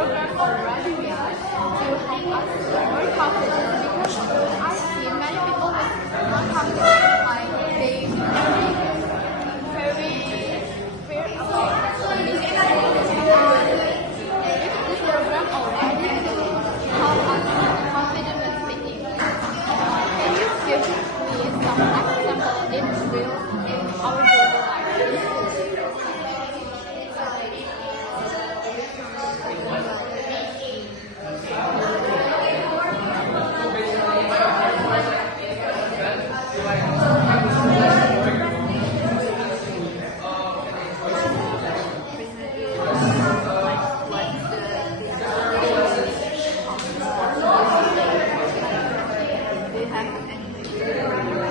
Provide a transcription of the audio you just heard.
program already with us to help us more confident because I see many people with more confidence like they very fear of missing and if this program already help us confident with speaking. Can you give me some example in real in our daily life? Do you have anything?